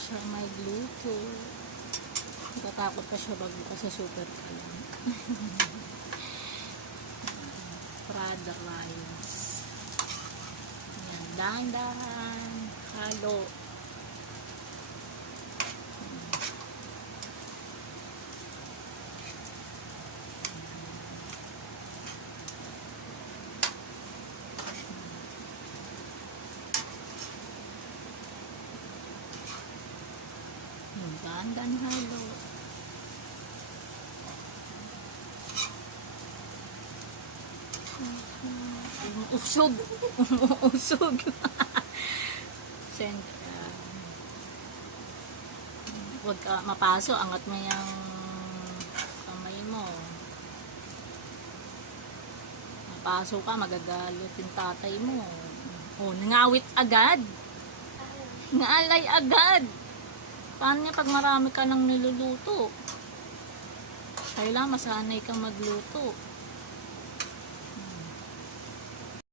siya may gluto. Natatakot pa siya bago sa super ka lang. Prada rice. Ayan, dahan-dahan. Halo. Dahan-dahan halo. Usog. Usog. Siyempre. Huwag ka mapaso. Angat mo yung kamay mo. Mapaso ka, magagalit yung tatay mo. Oh, nangawit agad. Naalay agad. Paano niya pag marami ka nang niluluto? Kailangan masanay kang magluto.